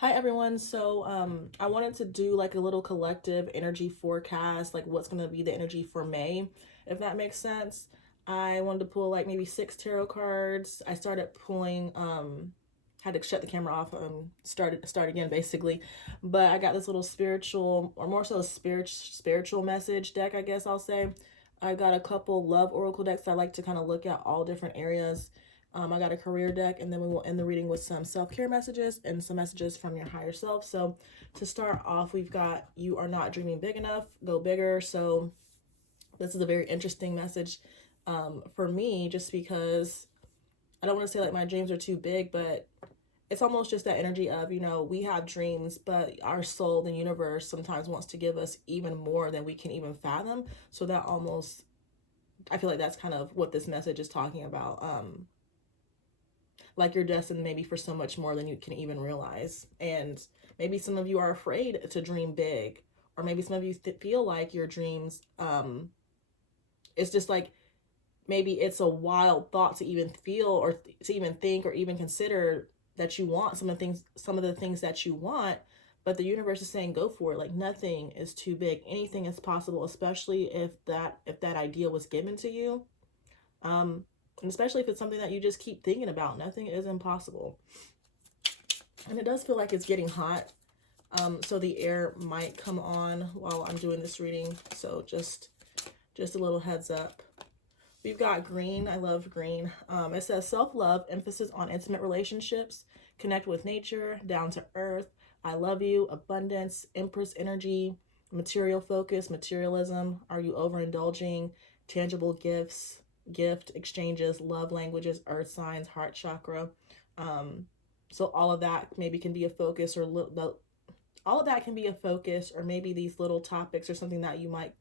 Hi everyone. I wanted to do like a little collective energy forecast, like what's going to be the energy for May, if that makes sense. I wanted to pull like maybe 6 tarot cards. I started pulling had to shut the camera off start again basically. But I got this little spiritual or more so spiritual message deck, I guess I'll say. I got a couple love oracle decks. I like to kind of look at all different areas. I got a career deck, and then we will end the reading with some self-care messages and some messages from your higher self. So to start off, we've got you are not dreaming big enough, go bigger. So this is a very interesting message for me, just because I don't want to say like my dreams are too big, but it's almost just that energy of, we have dreams, but our soul, the universe, sometimes wants to give us even more than we can even fathom. So that almost, I feel like that's kind of what this message is talking about. Like you're destined maybe for so much more than you can even realize. And maybe some of you are afraid to dream big, or maybe some of you feel like your dreams, it's just like maybe it's a wild thought to even feel or to even think or even consider that you want some of the things that you want. But the universe is saying go for it. Like nothing is too big, anything is possible, especially if that idea was given to you. And especially if it's something that you just keep thinking about, nothing is impossible. And it does feel like it's getting hot. So the air might come on while I'm doing this reading. So just a little heads up. We've got green. I love green. It says self-love, emphasis on intimate relationships, connect with nature, down to earth. I love you, abundance, empress energy, material focus, materialism. Are you overindulging? Tangible gifts, gift exchanges, love languages, earth signs, heart chakra. So all of that maybe can be a focus, or all of that can be a focus, or maybe these little topics or something that you might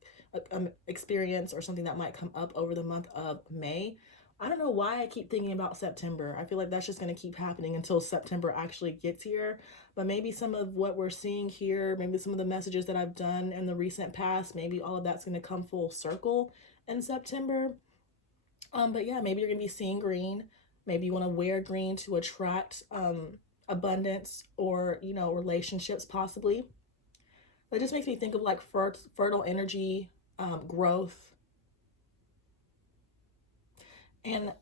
experience, or something that might come up over the month of May. I don't know why I keep thinking about September. I feel like that's just going to keep happening until September actually gets here. But maybe some of what we're seeing here, maybe some of the messages that I've done in the recent past, maybe all of that's going to come full circle in September. But yeah, maybe you're gonna be seeing green. Maybe you want to wear green to attract abundance, or relationships possibly. That just makes me think of like fertile energy, growth, and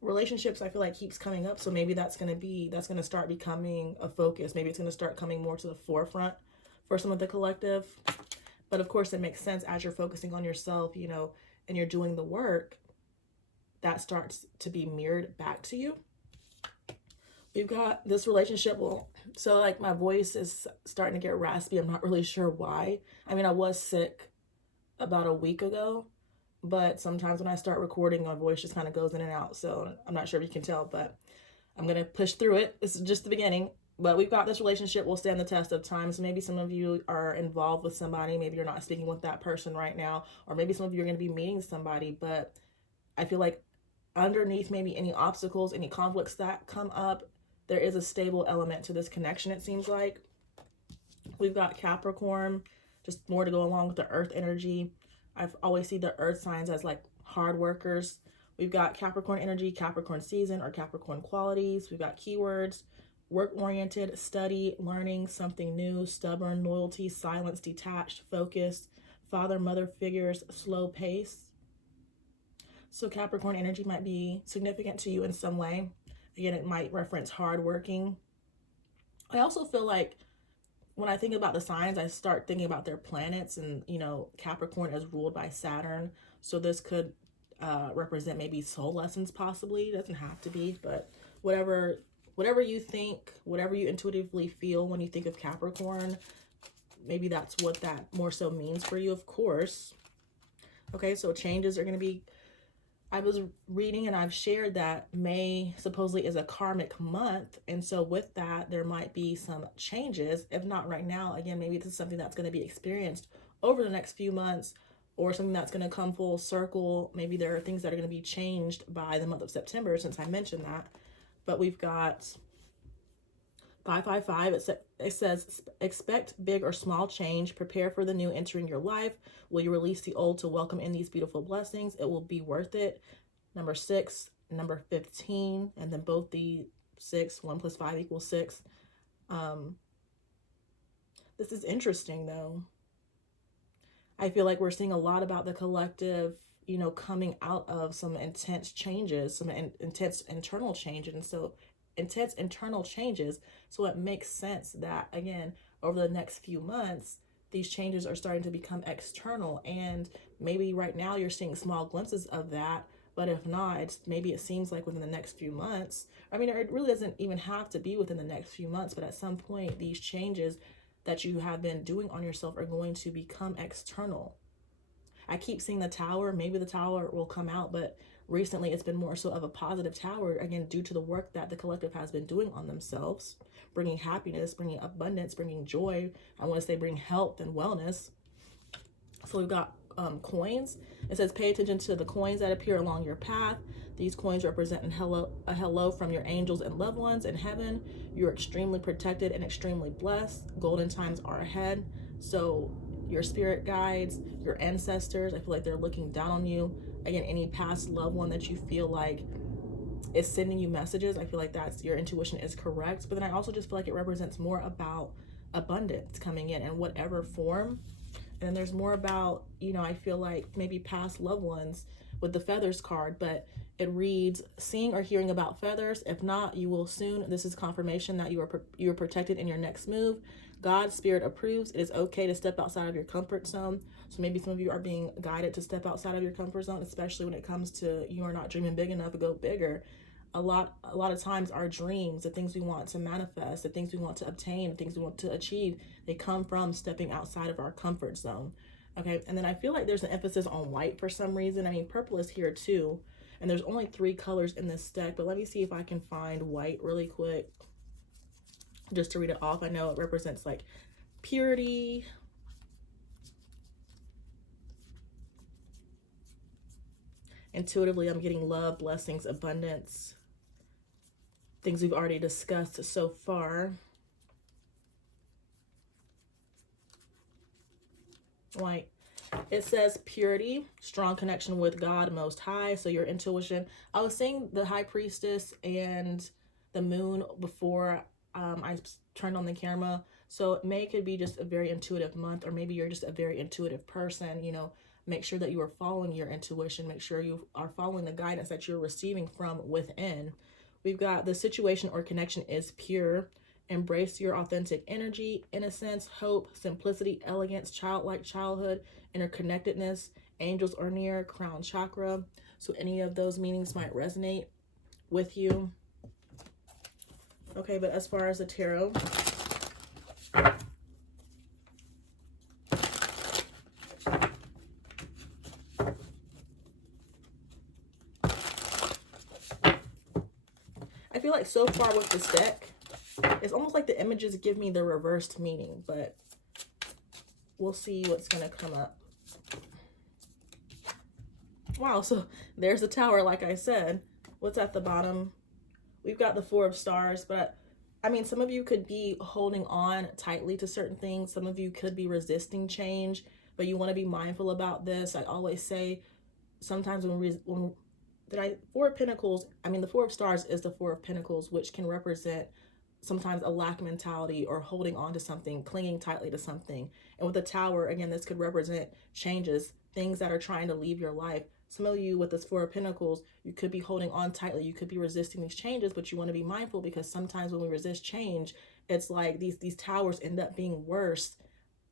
relationships. I feel like keeps coming up, so maybe that's gonna start becoming a focus. Maybe it's gonna start coming more to the forefront for some of the collective. But of course, it makes sense as you're focusing on yourself, and you're doing the work, that starts to be mirrored back to you. We've got this relationship. Well, so like my voice is starting to get raspy. I'm not really sure why. I mean, I was sick about a week ago, but sometimes when I start recording, my voice just kind of goes in and out. So I'm not sure if you can tell, but I'm going to push through it. This is just the beginning. But we've got this relationship will stand the test of time. So maybe some of you are involved with somebody. Maybe you're not speaking with that person right now. Or maybe some of you are going to be meeting somebody. But I feel like underneath maybe any obstacles, any conflicts that come up, there is a stable element to this connection, it seems like. We've got Capricorn, just more to go along with the earth energy. I've always seen the earth signs as like hard workers. We've got Capricorn energy, Capricorn season, or Capricorn qualities. We've got keywords: work-oriented, study, learning something new, stubborn, loyalty, silence, detached, focus, father, mother figures, slow pace. So Capricorn energy might be significant to you in some way. Again, it might reference hardworking. I also feel like when I think about the signs, I start thinking about their planets, and Capricorn is ruled by Saturn. So this could represent maybe soul lessons, possibly. It doesn't have to be, but whatever you think, whatever you intuitively feel when you think of Capricorn, maybe that's what that more so means for you, of course. Okay, so changes are going to be, I was reading and I've shared that May supposedly is a karmic month. And so with that, there might be some changes, if not right now. Again, maybe this is something that's going to be experienced over the next few months, or something that's going to come full circle. Maybe there are things that are going to be changed by the month of September, since I mentioned that. But we've got 555. It says, expect big or small change. Prepare for the new entering your life. Will you release the old to welcome in these beautiful blessings? It will be worth it. Number 6, number 15, and then both the 6, 1 plus 5 equals 6. This is interesting though. I feel like we're seeing a lot about the collective, you know, coming out of some intense changes, some intense internal changes. And so intense internal changes. So it makes sense that, again, over the next few months, these changes are starting to become external. And maybe right now you're seeing small glimpses of that. But if not, maybe it seems like within the next few months. I mean, it really doesn't even have to be within the next few months. But at some point, these changes that you have been doing on yourself are going to become external. I keep seeing the tower. Maybe the tower will come out, but recently it's been more so of a positive tower, again, due to the work that the collective has been doing on themselves, bringing happiness, bringing abundance, bringing joy. I want to say bring health and wellness. So we've got coins. It says pay attention to the coins that appear along your path. These coins represent a hello from your angels and loved ones in heaven. You're extremely protected and extremely blessed. Golden times are ahead. So your spirit guides, your ancestors, I feel like they're looking down on you. Again, any past loved one that you feel like is sending you messages, I feel like that's your intuition is correct. But then I also just feel like it represents more about abundance coming in whatever form. And then there's more about, you know, I feel like maybe past loved ones with the feathers card, but it reads, seeing or hearing about feathers. If not, you will soon. This is confirmation that you are protected in your next move. God's spirit approves. It is okay to step outside of your comfort zone. So maybe some of you are being guided to step outside of your comfort zone, especially when it comes to you are not dreaming big enough to go bigger. A lot of times our dreams, the things we want to manifest, the things we want to obtain, the things we want to achieve, they come from stepping outside of our comfort zone. Okay, and then I feel like there's an emphasis on white for some reason. I mean, purple is here too, and there's only 3 colors in this deck, but let me see if I can find white really quick just to read it off. I know it represents like purity, intuitively I'm getting love, blessings, abundance, things we've already discussed so far. White. It says purity, strong connection with God Most High. So your intuition. I was seeing the High Priestess and the moon before I turned on the camera. So May could be just a very intuitive month, or maybe you're just a very intuitive person. You know, make sure that you are following your intuition. Make sure you are following the guidance that you're receiving from within. We've got the situation or connection is pure. Embrace your authentic energy, innocence, hope, simplicity, elegance, childlike childhood, interconnectedness. Angels are near, crown chakra. So any of those meanings might resonate with you. Okay, but as far as the tarot, I feel like so far with this deck, it's almost like the images give me the reversed meaning, but we'll see what's going to come up. Wow, so there's the tower, like I said. What's at the bottom? We've got the 4 of stars, but I mean, some of you could be holding on tightly to certain things. Some of you could be resisting change, but you want to be mindful about this. I always say sometimes when 4 of Pentacles, I mean, the 4 of stars is the 4 of Pentacles, which can represent sometimes a lack mentality or holding on to something, clinging tightly to something. And with the tower, again, this could represent changes, things that are trying to leave your life. Some of you with this 4 of Pentacles, you could be holding on tightly. You could be resisting these changes, but you want to be mindful, because sometimes when we resist change, it's like these towers end up being worse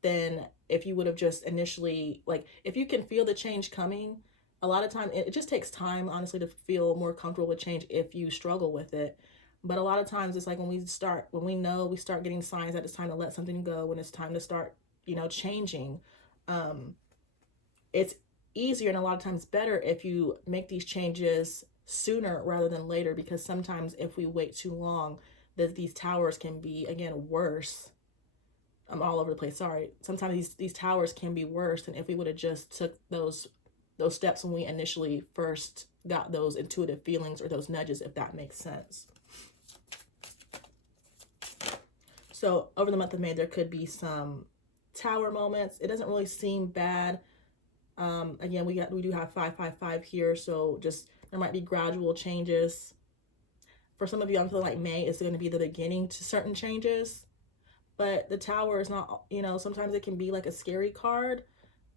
than if you would have just initially, like, if you can feel the change coming, a lot of time, it just takes time, honestly, to feel more comfortable with change if you struggle with it. But a lot of times it's like when we start getting signs that it's time to let something go, when it's time to start, you know, changing. It's easier and a lot of times better if you make these changes sooner rather than later, because sometimes if we wait too long, these towers can be, again, worse. I'm all over the place, sorry. Sometimes these towers can be worse than if we would have just took those steps when we initially first got those intuitive feelings or those nudges, if that makes sense. So over the month of May, there could be some tower moments. It doesn't really seem bad. Again, we do have 555 here, so just there might be gradual changes. For some of you, I'm feeling like May is going to be the beginning to certain changes, But the Tower is not, you know, sometimes it can be like a scary card,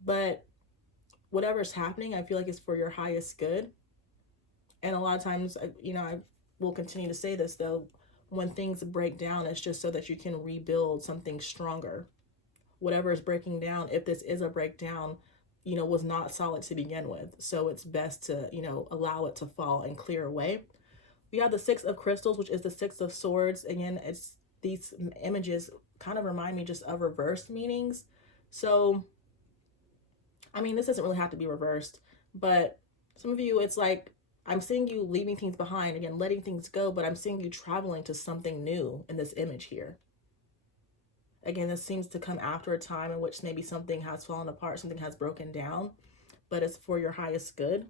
but whatever's happening, I feel like it's for your highest good. And a lot of times, you know, I will continue to say this though, when things break down, it's just so that you can rebuild something stronger. Whatever is breaking down, if this is a breakdown, you know, was not solid to begin with. So it's best to, you know, allow it to fall and clear away. We have the Six of Crystals, which is the Six of Swords. Again, it's these images kind of remind me just of reversed meanings. So, I mean, this doesn't really have to be reversed, but some of you, it's like, I'm seeing you leaving things behind, again, letting things go, but I'm seeing you traveling to something new in this image here. Again, this seems to come after a time in which maybe something has fallen apart, something has broken down, but it's for your highest good.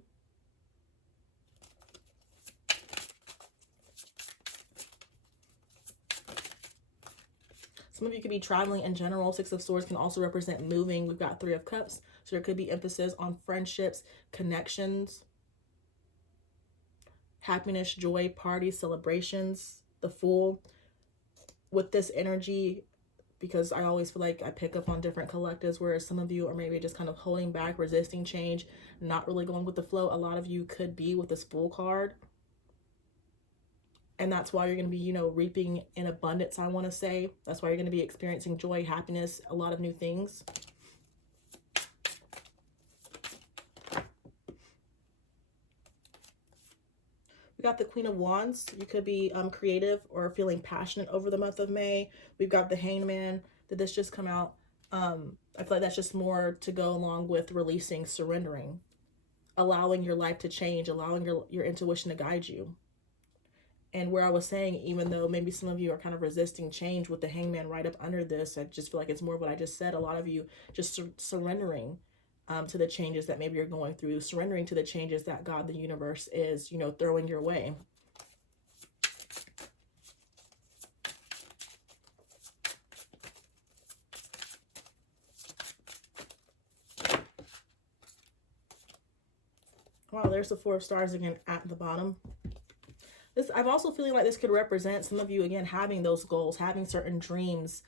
Some of you could be traveling in general. Six of Swords can also represent moving. We've got Three of Cups. So there could be emphasis on friendships, connections, happiness, joy, parties, celebrations, the Fool. With this energy, because I always feel like I pick up on different collectives, whereas some of you are maybe just kind of holding back, resisting change, not really going with the flow. A lot of you could be with this Fool card. And that's why you're going to be, you know, reaping in abundance, I want to say. That's why you're going to be experiencing joy, happiness, a lot of new things. We got the Queen of Wands. You could be creative or feeling passionate over the month of May. We've got the Hanged Man. Did this just come out? I feel like that's just more to go along with releasing, surrendering, allowing your life to change, allowing your intuition to guide you. And where I was saying, even though maybe some of you are kind of resisting change with the Hangman right up under this, I just feel like it's more of what I just said. A lot of you just surrendering to the changes that maybe you're going through, surrendering to the changes that God, the universe is, you know, throwing your way. Wow, there's the Four of Stars again at the bottom. I'm also feeling like this could represent some of you, again, having those goals, having certain dreams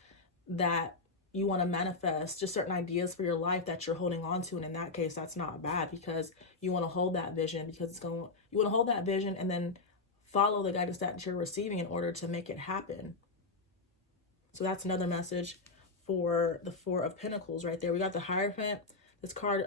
that you want to manifest, just certain ideas for your life that you're holding on to. And in that case, that's not bad, because you want to hold that vision, because you want to hold that vision and then follow the guidance that you're receiving in order to make it happen. So that's another message for the Four of Pentacles right there. We got the Hierophant. This card,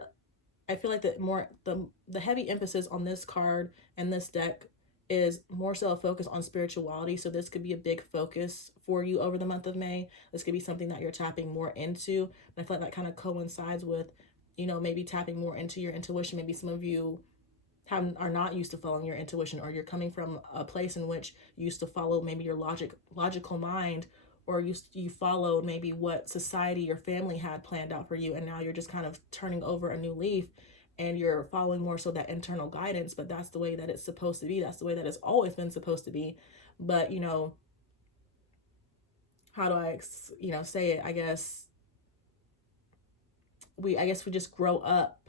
I feel like the heavy emphasis on this card and this deck is more so a focus on spirituality. So this could be a big focus for you over the month of May. This could be something that you're tapping more into. And I feel like that kind of coincides with, you know, maybe tapping more into your intuition. Maybe some of you are not used to following your intuition, or you're coming from a place in which you used to follow maybe your logical mind, or you followed maybe what society, your family had planned out for you, and now you're just kind of turning over a new leaf and you're following more so that internal guidance. But that's the way that it's supposed to be. That's the way that it's always been supposed to be. But, you know, how do I, you know, say it? I guess we just grow up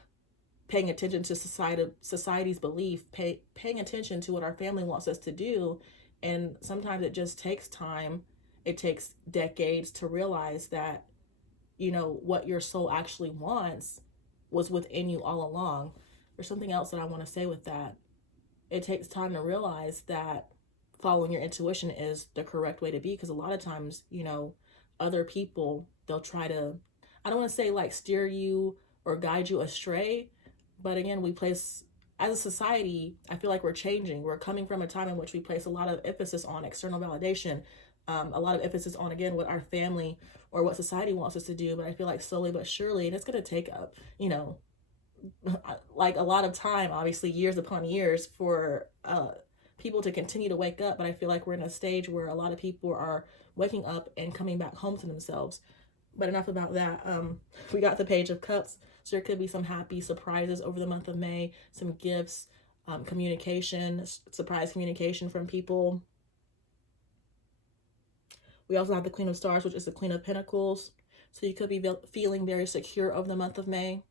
paying attention to society's belief, paying attention to what our family wants us to do. And sometimes it just takes time. It takes decades to realize that, you know, what your soul actually wants was within you all along. There's something else that I want to say with that. It takes time to realize that following your intuition is the correct way to be, because a lot of times, you know, other people, they'll try to, I don't want to say like steer you or guide you astray, but again, we place, as a society, I feel like we're changing. We're coming from a time in which we place a lot of emphasis on external validation, a lot of emphasis on, again, what our family or what society wants us to do. But I feel like slowly but surely, and it's going to take up, you know, like a lot of time, obviously years upon years, for people to continue to wake up. But I feel like we're in a stage where a lot of people are waking up and coming back home to themselves. But enough about that. We got the Page of Cups. So there could be some happy surprises over the month of May, some gifts, communication, surprise communication from people. We also have the Queen of Stars, which is the Queen of Pentacles. So you could be feeling very secure over the month of May,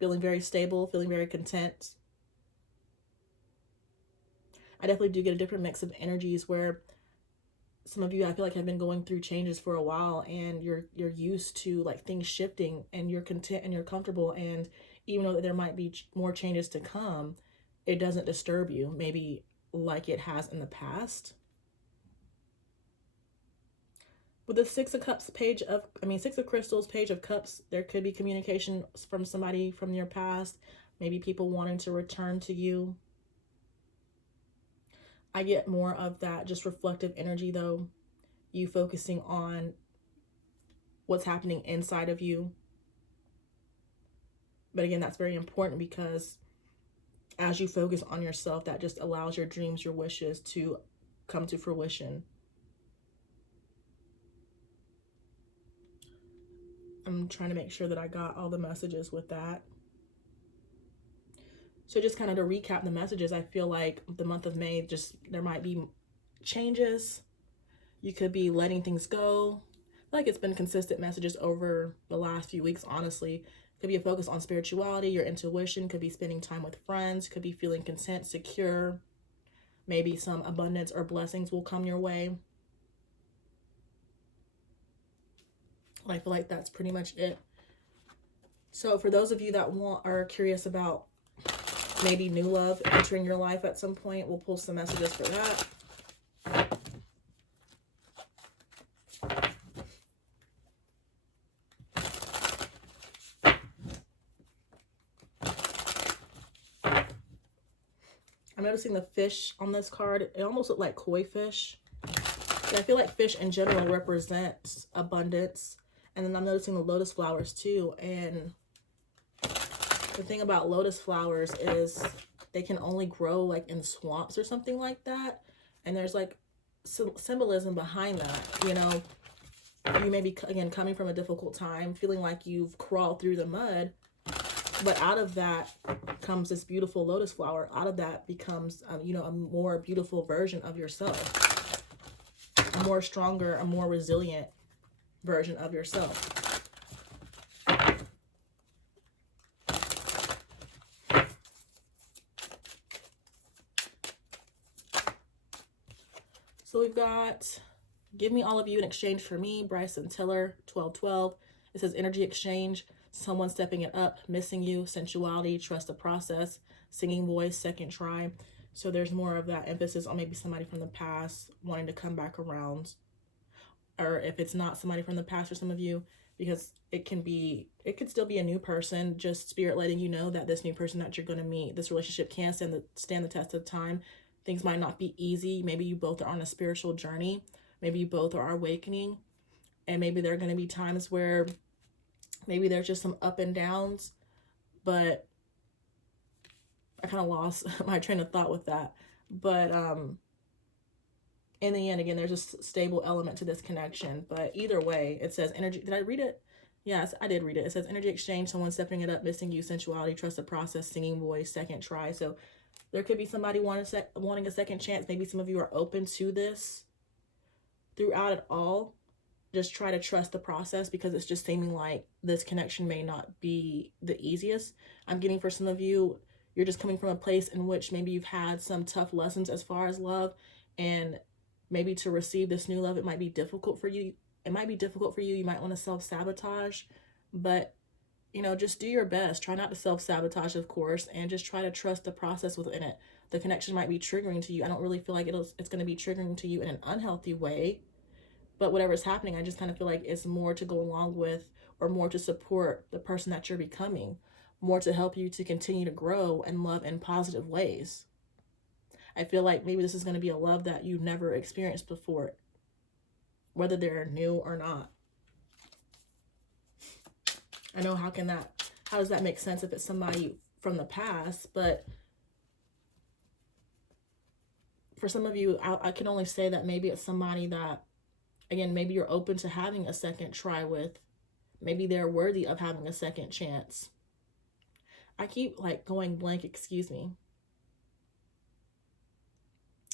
feeling very stable, feeling very content. I definitely do get a different mix of energies where some of you, I feel like, have been going through changes for a while, and you're used to like things shifting, and you're content and you're comfortable, and even though there might be more changes to come, it doesn't disturb you, maybe like it has in the past. With the Six of Cups page of, Six of Crystals, Page of Cups, there could be communication from somebody from your past, maybe people wanting to return to you. I get more of that just reflective energy though, you focusing on what's happening inside of you. But again, that's very important, because as you focus on yourself, that just allows your dreams, your wishes to come to fruition. I'm trying to make sure that I got all the messages with that. So just kind of to recap the messages, I feel like the month of May, just there might be changes. You could be letting things go. I feel like it's been consistent messages over the last few weeks, honestly. Could be a focus on spirituality, your intuition, could be spending time with friends, could be feeling content, secure. Maybe some abundance or blessings will come your way. I feel like that's pretty much it. So for those of you that are curious about maybe new love entering your life at some point, we'll pull some messages for that. I'm noticing the fish on this card. It almost looked like koi fish. And I feel like fish in general represents abundance. And then I'm noticing the lotus flowers too. And the thing about lotus flowers is they can only grow like in swamps or something like that. And there's like symbolism behind that. You know, you may be, again, coming from a difficult time, feeling like you've crawled through the mud. But out of that comes this beautiful lotus flower. Out of that becomes, you know, a more beautiful version of yourself. A more stronger, a more resilient version of yourself. So we've got, give me all of you in exchange for me, Bryson Tiller, 1212. It says energy exchange. Someone stepping it up, missing you, sensuality, trust the process, singing voice, second try. So there's more of that emphasis on maybe somebody from the past wanting to come back around. Or if it's not somebody from the past for some of you, because it could still be a new person, just spirit letting you know that this new person that you're going to meet, this relationship can stand the test of time. Things might not be easy. Maybe you both are on a spiritual journey. Maybe you both are awakening. And maybe there are going to be times where maybe there's just some up and downs, but I kind of lost my train of thought with that. But in the end, again, there's a stable element to this connection. But either way, it says energy. Did I read it? Yes, I did read it. It says energy exchange, someone stepping it up, missing you, sensuality, trust the process, singing voice, second try. So there could be somebody wanting a second chance. Maybe some of you are open to this. Throughout it all, just try to trust the process, because it's just seeming like this connection may not be the easiest. I'm getting for some of you, you're just coming from a place in which maybe you've had some tough lessons as far as love, and maybe to receive this new love, it might be difficult for you. It might be difficult for you. You might want to self-sabotage, but you know, just do your best. Try not to self-sabotage, of course, and just try to trust the process within it. The connection might be triggering to you. I don't really feel like it's going to be triggering to you in an unhealthy way. But whatever's happening, I just kind of feel like it's more to go along with, or more to support the person that you're becoming, more to help you to continue to grow and love in positive ways. I feel like maybe this is going to be a love that you've never experienced before, whether they're new or not. I know, how does that make sense if it's somebody from the past? But for some of you, I can only say that maybe it's somebody that, again, maybe you're open to having a second try with. Maybe they're worthy of having a second chance. I keep like going blank, excuse me.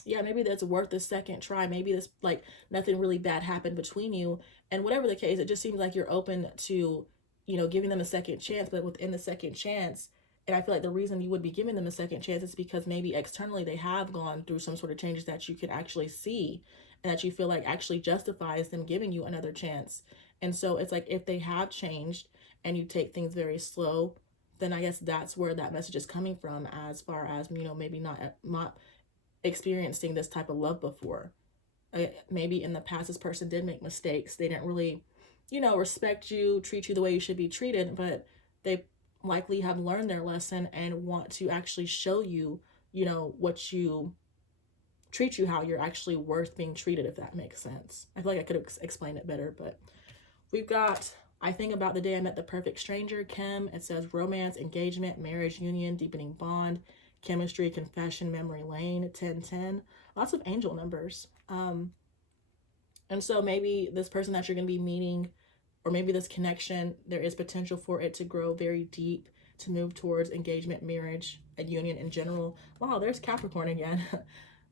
Yeah, maybe that's worth a second try. Maybe this, like, nothing really bad happened between you. And whatever the case, it just seems like you're open to, you know, giving them a second chance. But within the second chance, and I feel like the reason you would be giving them a second chance is because maybe externally they have gone through some sort of changes that you can actually see. and that you feel like actually justifies them giving you another chance. And so it's like, if they have changed and you take things very slow, then I guess that's where that message is coming from, as far as, you know, maybe not experiencing this type of love before. Maybe in the past, this person did make mistakes. They didn't really, you know, respect you, treat you the way you should be treated, but they likely have learned their lesson and want to actually show you, you know, treat you how you're actually worth being treated, if that makes sense. I feel like I could have explained it better, but we've got, I think about the day I met the perfect stranger, Kim. It says romance, engagement, marriage, union, deepening bond, chemistry, confession, memory lane, 1010. Lots of angel numbers. And so maybe this person that you're going to be meeting, or maybe this connection, there is potential for it to grow very deep, to move towards engagement, marriage, a union in general. Wow, there's Capricorn again.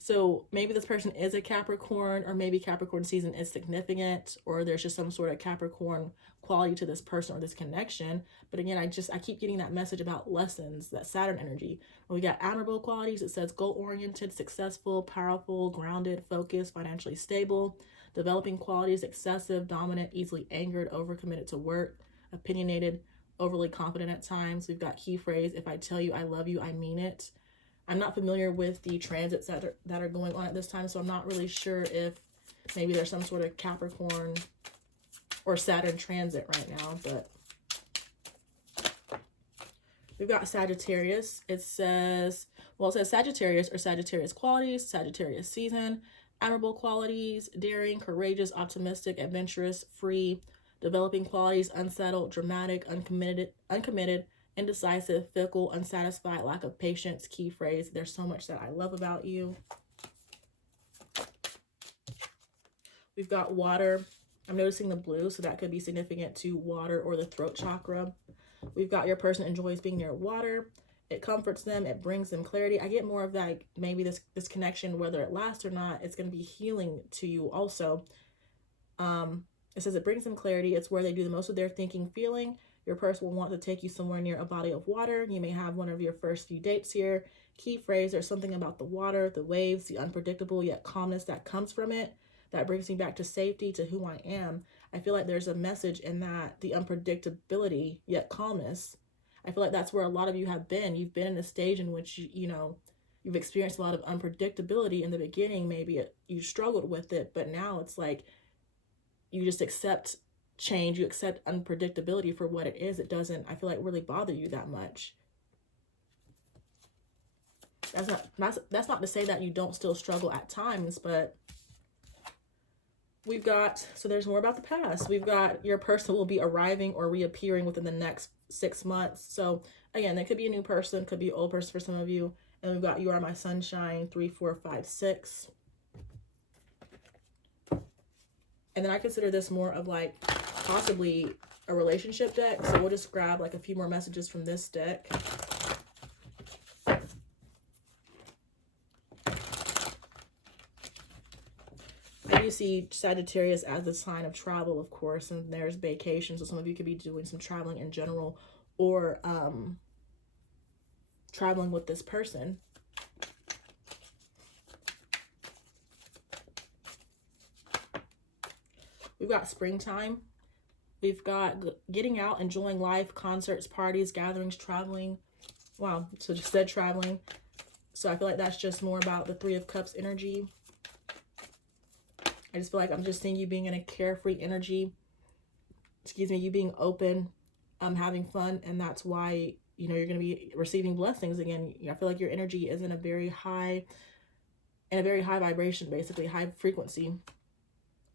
So maybe this person is a Capricorn, or maybe Capricorn season is significant, or there's just some sort of Capricorn quality to this person or this connection. But again, I keep getting that message about lessons, that Saturn energy. When we got admirable qualities, it says goal-oriented, successful, powerful, grounded, focused, financially stable. Developing qualities, excessive, dominant, easily angered, overcommitted to work, opinionated, overly confident at times. We've got key phrase, if I tell you I love you, I mean it. I'm not familiar with the transits that are going on at this time, so I'm not really sure if maybe there's some sort of Capricorn or Saturn transit right now, but we've got Sagittarius. It says Sagittarius or Sagittarius qualities, Sagittarius season, admirable qualities, daring, courageous, optimistic, adventurous, free, developing qualities, unsettled, dramatic, uncommitted, indecisive, fickle, unsatisfied, lack of patience, key phrase, there's so much that I love about you. We've got water. I'm noticing the blue, so that could be significant to water or the throat chakra. We've got your person enjoys being near water. It comforts them. It brings them clarity. I get more of that, maybe this connection, whether it lasts or not, it's going to be healing to you also. It says it brings them clarity. It's where they do the most of their thinking, feeling. Your person will want to take you somewhere near a body of water. You may have one of your first few dates here. Key phrase, there's something about the water, the waves, the unpredictable yet calmness that comes from it. That brings me back to safety, to who I am. I feel like there's a message in that, the unpredictability yet calmness. I feel like that's where a lot of you have been. You've been in a stage in which, you've experienced a lot of unpredictability in the beginning. Maybe you struggled with it, but now it's like you just accept change. You accept unpredictability for what it is. It doesn't, I feel like, really bother you that much. That's not to say that you don't still struggle at times, but we've got, so there's more about the past. We've got your person will be arriving or reappearing within the next 6 months. So again, there could be a new person, could be an old person for some of you. And we've got You Are My Sunshine, 3, 4, 5, 6. And then I consider this more of like possibly a relationship deck. So we'll just grab like a few more messages from this deck. I do see Sagittarius as the sign of travel, of course, and there's vacation. So some of you could be doing some traveling in general, or traveling with this person. We've got springtime. We've got getting out, enjoying life, concerts, parties, gatherings, traveling. Wow, so just said traveling. So I feel like that's just more about the Three of Cups energy. I just feel like I'm just seeing you being in a carefree energy. Excuse me, you being open, having fun, and that's why, you're going to be receiving blessings again. I feel like your energy is in a very high vibration, basically high frequency.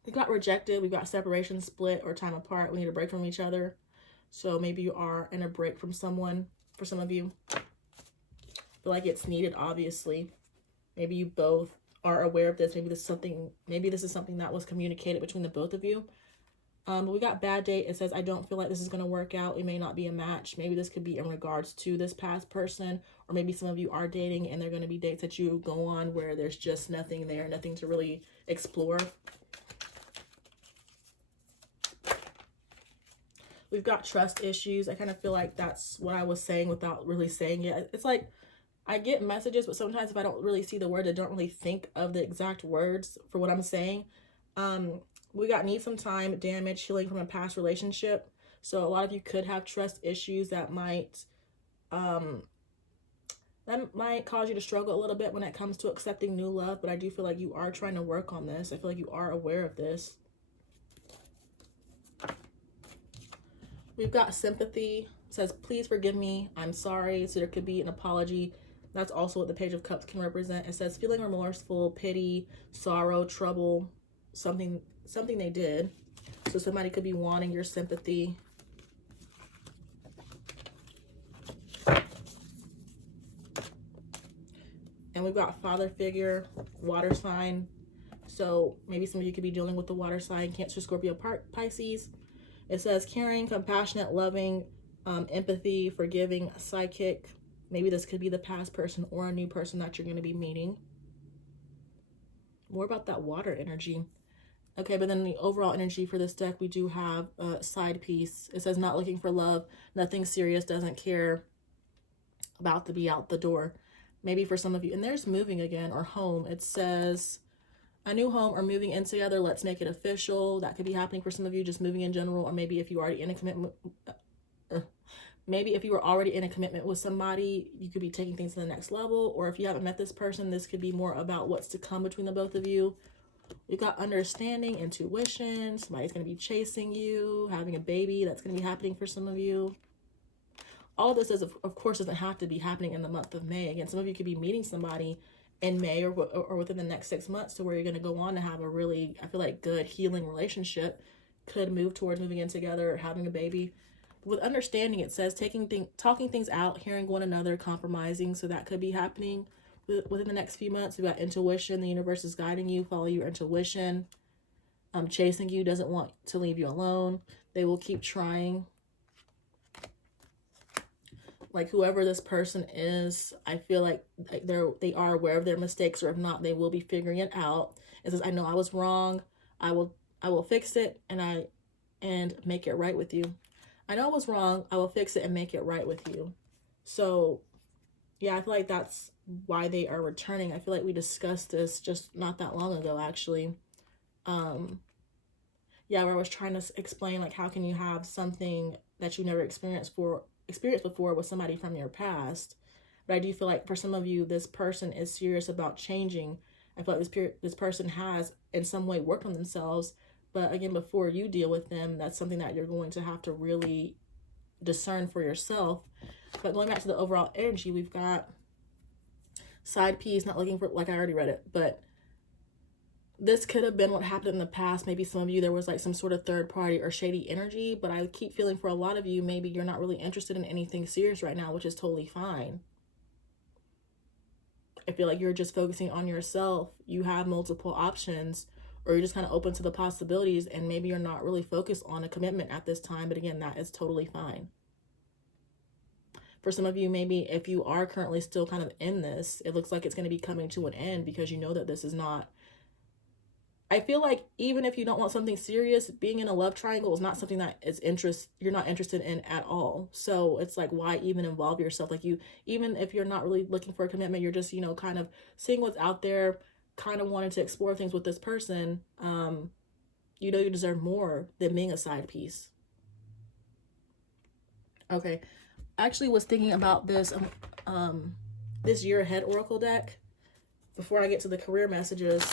We've got rejected, we've got separation, split, or time apart. We need a break from each other. So maybe you are in a break from someone, for some of you. I feel like it's needed, obviously. Maybe you both are aware of this. Maybe this is something that was communicated between the both of you. But we got bad date. It says, I don't feel like this is going to work out. It may not be a match. Maybe this could be in regards to this past person, or maybe some of you are dating and they're going to be dates that you go on where there's just nothing there, nothing to really explore. We've got trust issues. I kind of feel like that's what I was saying without really saying it. It's like I get messages, but sometimes if I don't really see the word, I don't really think of the exact words for what I'm saying. We got need some time, damage, healing from a past relationship. So a lot of you could have trust issues that might cause you to struggle a little bit when it comes to accepting new love, but I do feel like you are trying to work on this. I feel like you are aware of this. We've got sympathy. It says, please forgive me. I'm sorry. So there could be an apology. That's also what the Page of Cups can represent. It says feeling remorseful, pity, sorrow, trouble, something they did. So somebody could be wanting your sympathy. And we've got father figure, water sign. So maybe some of you could be dealing with the water sign, Cancer, Scorpio, Pisces. It says caring, compassionate, loving, empathy, forgiving, psychic. Maybe this could be the past person or a new person that you're going to be meeting. More about that water energy. Okay, but then the overall energy for this deck, we do have a side piece. It says not looking for love, nothing serious, doesn't care, about to be out the door. Maybe for some of you, and there's moving again, or home. It says a new home or moving in together, let's make it official. That could be happening for some of you, just moving in general, or maybe if you already in a commitment, maybe if you were already in a commitment with somebody, you could be taking things to the next level. Or if you haven't met this person, this could be more about what's to come between the both of you. You've got understanding, intuition, somebody's going to be chasing you, having a baby, that's going to be happening for some of you. All this is, of course, doesn't have to be happening in the month of May. Again, some of you could be meeting somebody in May or within the next 6 months to where you're going to go on to have a really, I feel like, good healing relationship. Could move towards moving in together, having a baby. With understanding, it says talking things out, hearing one another, compromising. So that could be happening within the next few months. We've got intuition. The universe is guiding you. Follow your intuition. Chasing you, doesn't want to leave you alone. They will keep trying. Like whoever this person is, I feel like they are aware of their mistakes, or if not, they will be figuring it out. It says, I know I was wrong. I will fix it and make it right with you. I know I was wrong. I will fix it and make it right with you. So yeah, I feel like that's why they are returning. I feel like we discussed this just not that long ago, actually. Yeah, where I was trying to explain, like, how can you have something that you never experienced before with somebody from your past. But I do feel like for some of you, this person is serious about changing. I feel like this person has in some way worked on themselves, but again, before you deal with them, that's something that you're going to have to really discern for yourself. But going back to the overall energy, we've got side piece, not looking for, like I already read it, but this could have been what happened in the past. Maybe some of you, there was like some sort of third party or shady energy, but I keep feeling for a lot of you, maybe you're not really interested in anything serious right now, which is totally fine. I feel like you're just focusing on yourself. You have multiple options, or you're just kind of open to the possibilities, and maybe you're not really focused on a commitment at this time, but again, that is totally fine. For some of you, maybe if you are currently still kind of in this, it looks like it's going to be coming to an end because you know that this is not, I feel like even if you don't want something serious, being in a love triangle is not something that you're not interested in at all. So it's like, why even involve yourself? Like, even if you're not really looking for a commitment, you're just, kind of seeing what's out there, kind of wanting to explore things with this person. You deserve more than being a side piece. Okay. I actually was thinking about this, this year ahead oracle deck before I get to the career messages.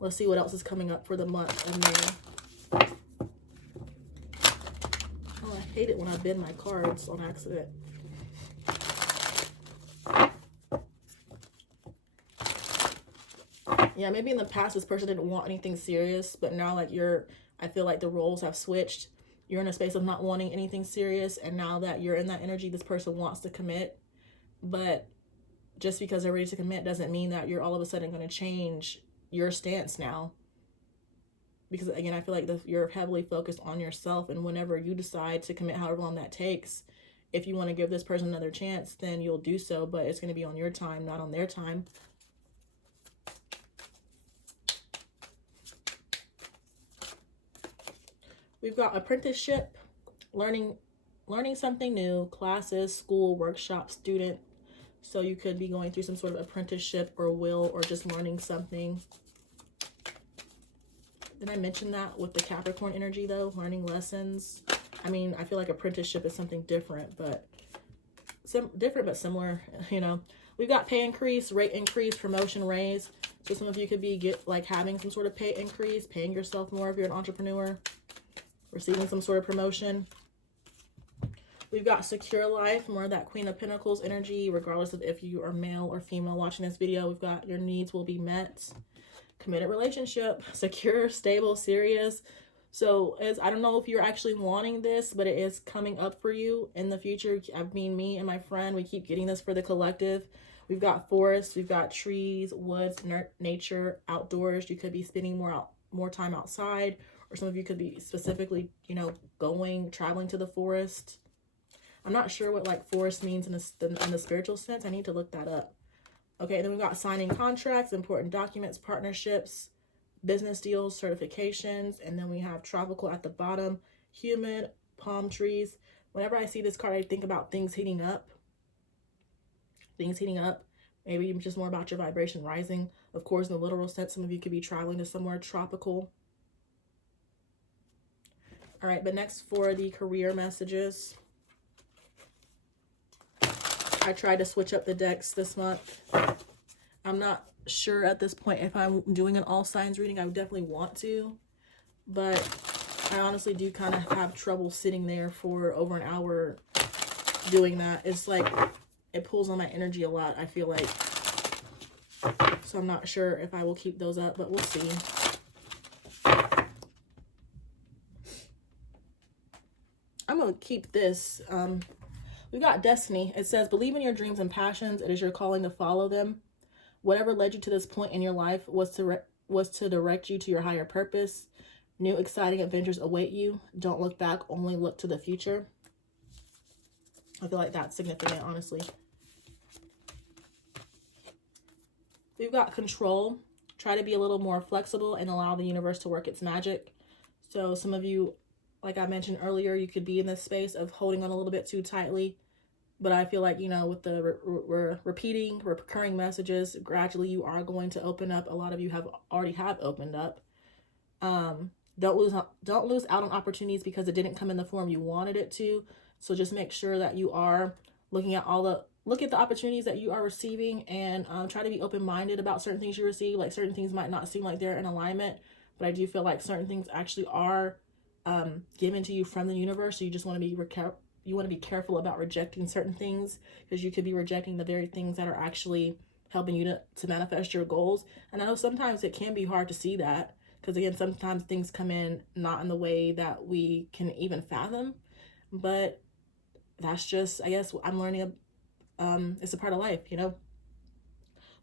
Let's see what else is coming up for the month of May. Oh, I hate it when I bend my cards on accident. Yeah, maybe in the past this person didn't want anything serious, but now like I feel like the roles have switched. You're in a space of not wanting anything serious, and now that you're in that energy, this person wants to commit. But just because they're ready to commit doesn't mean that you're all of a sudden going to change your stance now. Because again, I feel like you're heavily focused on yourself, and whenever you decide to commit, however long that takes, if you want to give this person another chance, then you'll do so, but it's going to be on your time, not on their time. We've got apprenticeship, learning something new, classes, school, workshop, student, So you could be going through some sort of apprenticeship or will, or just learning something. Did I mention that with the Capricorn energy though? Learning lessons. I mean, I feel like apprenticeship is something different, but different but similar, you know. We've got pay increase, rate increase, promotion, raise. So some of you could be having some sort of pay increase, paying yourself more if you're an entrepreneur, receiving some sort of promotion. We've got secure life, more of that Queen of Pentacles energy, regardless of if you are male or female watching this video. We've got your needs will be met. Committed relationship, secure, stable, serious. So I don't know if you're actually wanting this, but it is coming up for you in the future. I mean, me and my friend, we keep getting this for the collective. We've got forests, we've got trees, woods, nature, outdoors. You could be spending more time outside, or some of you could be specifically, you know, traveling to the forest. I'm not sure what like forest means in the spiritual sense. I need to look that up. Okay, then we've got signing contracts, important documents, partnerships, business deals, certifications, and then we have tropical at the bottom, humid, palm trees. Whenever I see this card, I think about things heating up. Things heating up. Maybe just more about your vibration rising. Of course, in the literal sense, some of you could be traveling to somewhere tropical. All right, but next for the career messages. I tried to switch up the decks this month. I'm not sure at this point if I'm doing an all signs reading. I would definitely want to, but I honestly do kind of have trouble sitting there for over an hour doing that. It's like it pulls on my energy a lot, I feel like. So I'm not sure if I will keep those up, but we'll see. I'm gonna keep this. We've got destiny. It says, believe in your dreams and passions. It is your calling to follow them. Whatever led you to this point in your life was to direct you to your higher purpose. New exciting adventures await you. Don't look back, only look to the future. I feel like that's significant, honestly. We've got control. Try to be a little more flexible and allow the universe to work its magic. So some of you, like I mentioned earlier, you could be in this space of holding on a little bit too tightly. But I feel like, you know, with the recurring messages, gradually you are going to open up. A lot of you already have opened up. Don't lose out on opportunities because it didn't come in the form you wanted it to. So just make sure that you are looking at look at the opportunities that you are receiving, and try to be open-minded about certain things you receive. Like certain things might not seem like they're in alignment, but I do feel like certain things actually are given to you from the universe. So you just want to be careful about rejecting certain things, because you could be rejecting the very things that are actually helping you to manifest your goals. And I know sometimes it can be hard to see that, because again, sometimes things come in not in the way that we can even fathom, but that's just, I guess I'm learning, it's a part of life, you know.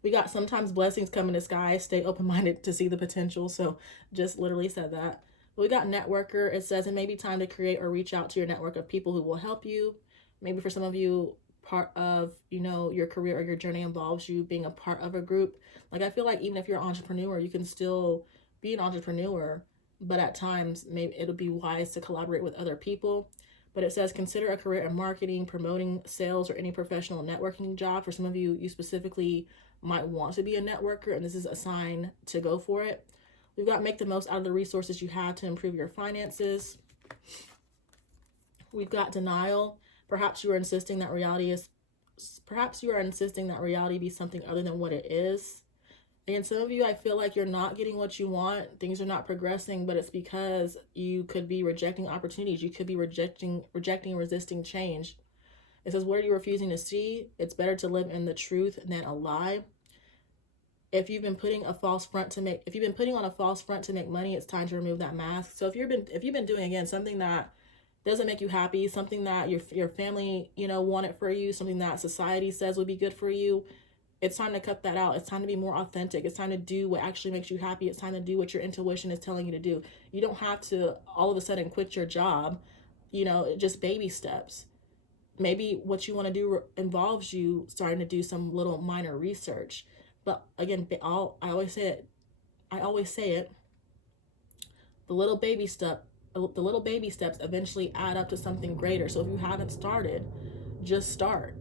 We got sometimes blessings come in disguise. Stay open-minded to see the potential. So just literally said that. We got networker. It says it may be time to create or reach out to your network of people who will help you. Maybe for some of you, part of, you know, your career or your journey involves you being a part of a group. Like I feel like even if you're an entrepreneur, you can still be an entrepreneur, but at times maybe it'll be wise to collaborate with other people. But it says consider a career in marketing, promoting, sales, or any professional networking job. For some of you, you specifically might want to be a networker, and this is a sign to go for it. We've got make the most out of the resources you have to improve your finances. We've got denial. Perhaps you are insisting that reality be something other than what it is. And some of you, I feel like you're not getting what you want. Things are not progressing, but it's because you could be rejecting opportunities. You could be rejecting, resisting change. It says, what are you refusing to see? It's better to live in the truth than a lie. If you've been putting on a false front to make money, it's time to remove that mask. So if you've been doing, again, something that doesn't make you happy, something that your family, you know, wanted for you, something that society says would be good for you, it's time to cut that out. It's time to be more authentic. It's time to do what actually makes you happy. It's time to do what your intuition is telling you to do. You don't have to all of a sudden quit your job, you know, just baby steps. Maybe what you want to do involves you starting to do some little minor research. But again, I always say it, the little baby steps eventually add up to something greater. So if you haven't started, just start.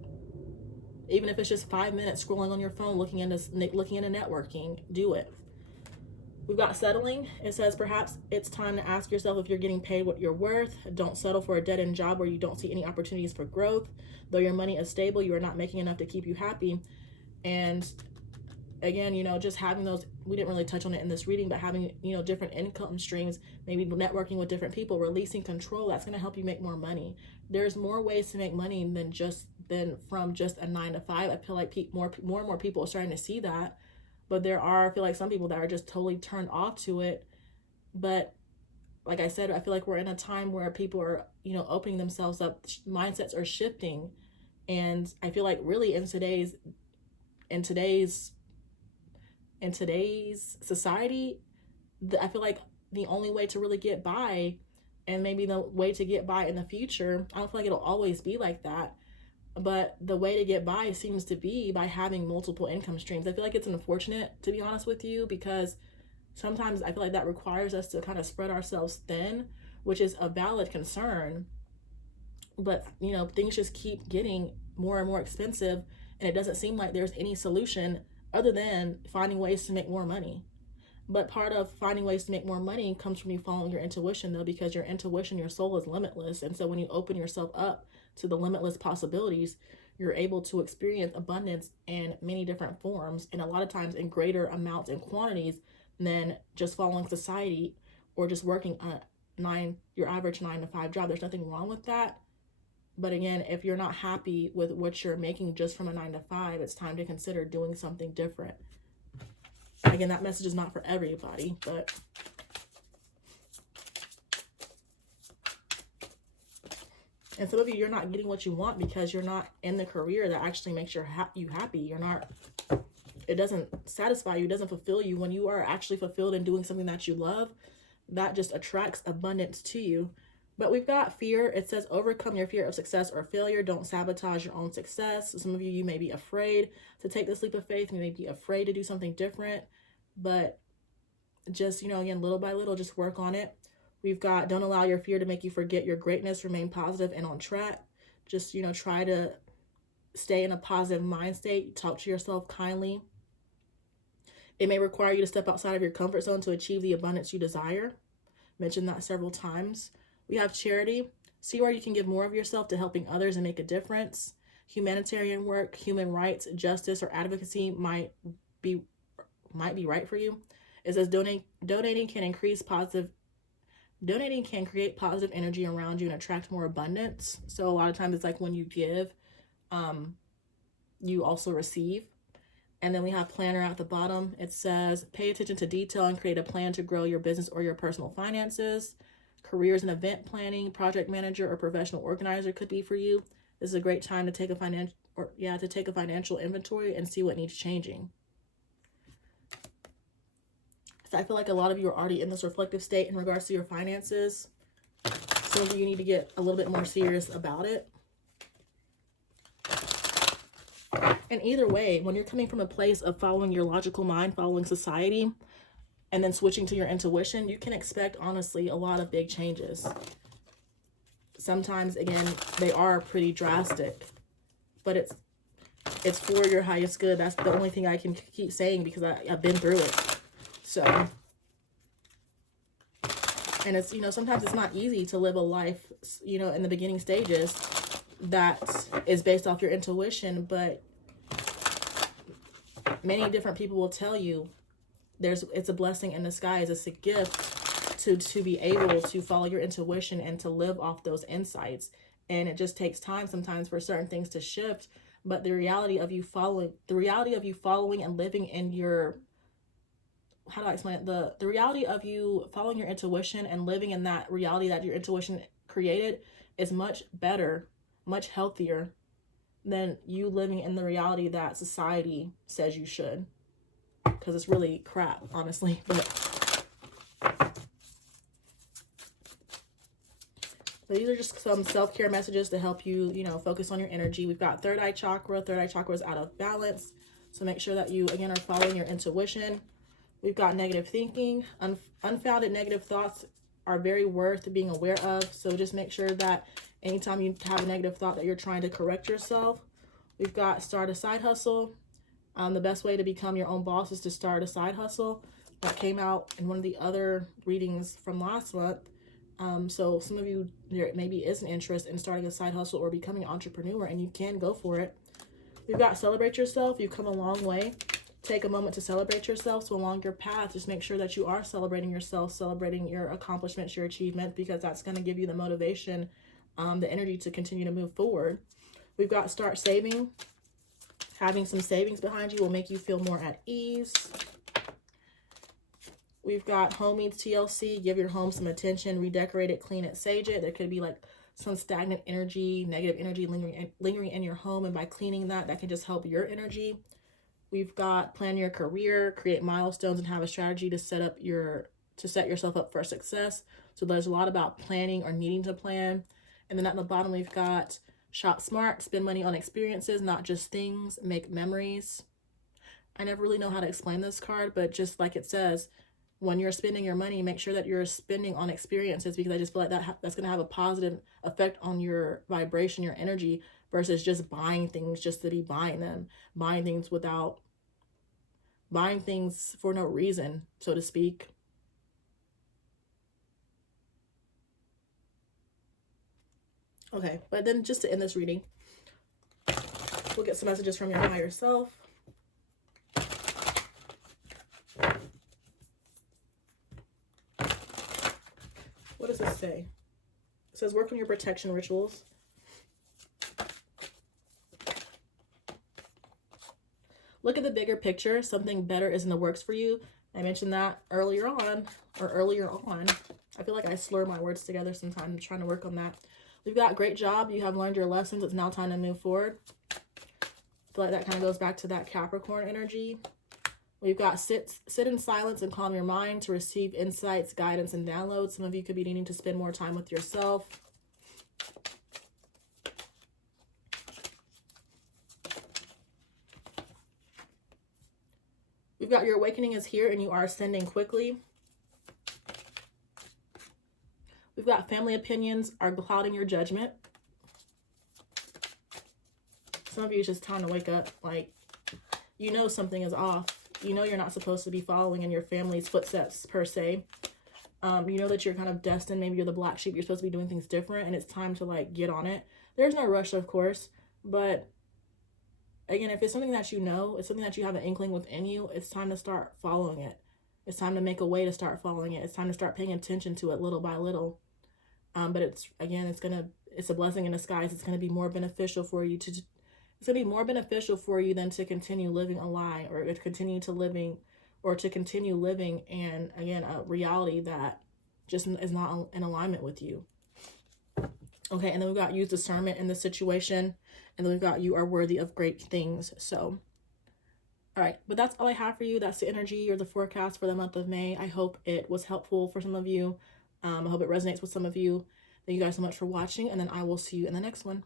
Even if it's just 5 minutes scrolling on your phone, looking into networking, do it. We've got settling. It says perhaps it's time to ask yourself if you're getting paid what you're worth. Don't settle for a dead-end job where you don't see any opportunities for growth. Though your money is stable, you are not making enough to keep you happy. And again, you know, just having those, we didn't really touch on it in this reading, but having, you know, different income streams, maybe networking with different people, releasing control, that's going to help you make more money. There's more ways to make money than from just a 9 to 5. I feel like more and more people are starting to see that. But I feel like some people that are just totally turned off to it. But like I said, I feel like we're in a time where people are, you know, opening themselves up. Mindsets are shifting. And I feel like really in today's society, I feel like the only way to really get by, and maybe the way to get by in the future, I don't feel like it'll always be like that, but the way to get by seems to be by having multiple income streams. I feel like it's unfortunate, to be honest with you, because sometimes I feel like that requires us to kind of spread ourselves thin, which is a valid concern. But, you know, things just keep getting more and more expensive, and it doesn't seem like there's any solution other than finding ways to make more money. But part of finding ways to make more money comes from you following your intuition, though, because your intuition, your soul is limitless. And so when you open yourself up to the limitless possibilities, you're able to experience abundance in many different forms, and a lot of times in greater amounts and quantities than just following society or just working your average 9 to 5 job. There's nothing wrong with that. But again, if you're not happy with what you're making just from a 9 to 5, it's time to consider doing something different. Again, that message is not for everybody, but and some of you're not getting what you want because you're not in the career that actually makes you happy. You're not, it doesn't satisfy you, it doesn't fulfill you. When you are actually fulfilled in doing something that you love, that just attracts abundance to you. But we've got fear. It says overcome your fear of success or failure. Don't sabotage your own success. Some of you may be afraid to take this leap of faith. You may be afraid to do something different. But just, you know, again, little by little, just work on it. We've got don't allow your fear to make you forget your greatness. Remain positive and on track. Just, you know, try to stay in a positive mind state. Talk to yourself kindly. It may require you to step outside of your comfort zone to achieve the abundance you desire. Mentioned that several times. We have charity. See where you can give more of yourself to helping others and make a difference. Humanitarian work, human rights, justice, or advocacy might be right for you. It says donating can create positive energy around you and attract more abundance. So a lot of times it's like when you give, you also receive. And then we have planner at the bottom. It says pay attention to detail and create a plan to grow your business or your personal finances. Careers and event planning, project manager or professional organizer could be for you. This is a great time to take a financial inventory and see what needs changing. So I feel like a lot of you are already in this reflective state in regards to your finances. Some of you need to get a little bit more serious about it. And either way, when you're coming from a place of following your logical mind, following society, and then switching to your intuition, you can expect, honestly, a lot of big changes. Sometimes, again, they are pretty drastic, but it's for your highest good. That's the only thing I can keep saying because I've been through it. So, and it's, you know, sometimes it's not easy to live a life, you know, in the beginning stages that is based off your intuition, but many different people will tell you it's a blessing in disguise. It's a gift to be able to follow your intuition and to live off those insights. And it just takes time sometimes for certain things to shift. But the reality of you following and living in your, how do I explain it? The reality of you following your intuition and living in that reality that your intuition created is much better, much healthier than you living in the reality that society says you should. Because it's really crap, honestly. But these are just some self-care messages to help you, you know, focus on your energy. We've got third eye chakra. Third eye chakra is out of balance. So make sure that you, again, are following your intuition. We've got negative thinking. Unfounded negative thoughts are very worth being aware of. So just make sure that anytime you have a negative thought that you're trying to correct yourself, We've got start a side hustle. The best way to become your own boss is to start a side hustle. That came out in one of the other readings from last month. So some of you, there maybe is an interest in starting a side hustle or becoming an entrepreneur, and you can go for it. We've got celebrate yourself. You've come a long way. Take a moment to celebrate yourself. So along your path, just make sure that you are celebrating yourself, celebrating your accomplishments, your achievements, because that's going to give you the motivation, the energy to continue to move forward. We've got start saving. Having some savings behind you will make you feel more at ease. We've got home means TLC. Give your home some attention. Redecorate it, clean it, sage it. There could be like some stagnant energy, negative energy lingering in your home. And by cleaning that, that can just help your energy. We've got plan your career, create milestones, and have a strategy to set yourself up for success. So there's a lot about planning or needing to plan. And then at the bottom, we've got shop smart, spend money on experiences, not just things, make memories. I never really know how to explain this card, but just like it says, when you're spending your money, make sure that you're spending on experiences, because I just feel like that's going to have a positive effect on your vibration, your energy, versus just buying things just to be buying them, buying things for no reason, so to speak. Okay, but then just to end this reading, we'll get some messages from your higher self. What does this say? It says work on your protection rituals. Look at the bigger picture. Something better is in the works for you. I mentioned that earlier on. I feel like I slur my words together sometimes. I'm trying to work on that. We've got great job. You have learned your lessons. It's now time to move forward. I feel like that kind of goes back to that Capricorn energy. We've got sit in silence and calm your mind to receive insights, guidance, and downloads. Some of you could be needing to spend more time with yourself. We've got your awakening is here and you are ascending quickly. We've got family opinions are clouding your judgment. Some of you, it's just time to wake up. Like, you know something is off. You know you're not supposed to be following in your family's footsteps, per se. You know that you're kind of destined. Maybe you're the black sheep. You're supposed to be doing things different, and it's time to, like, get on it. There's no rush, of course. But, again, if it's something that you know, it's something that you have an inkling within you, it's time to start following it. It's time to make a way to start following it. It's time to start paying attention to it little by little. But it's a blessing in disguise. It's going to be more beneficial for you than to continue living a lie, or to continue living in, again, a reality that just is not in alignment with you. Okay, and then we've got use discernment in this situation, and then we've got you are worthy of great things. So, all right, but that's all I have for you. That's the energy or the forecast for the month of May. I hope it was helpful for some of you. I hope it resonates with some of you. Thank you guys so much for watching, and then I will see you in the next one.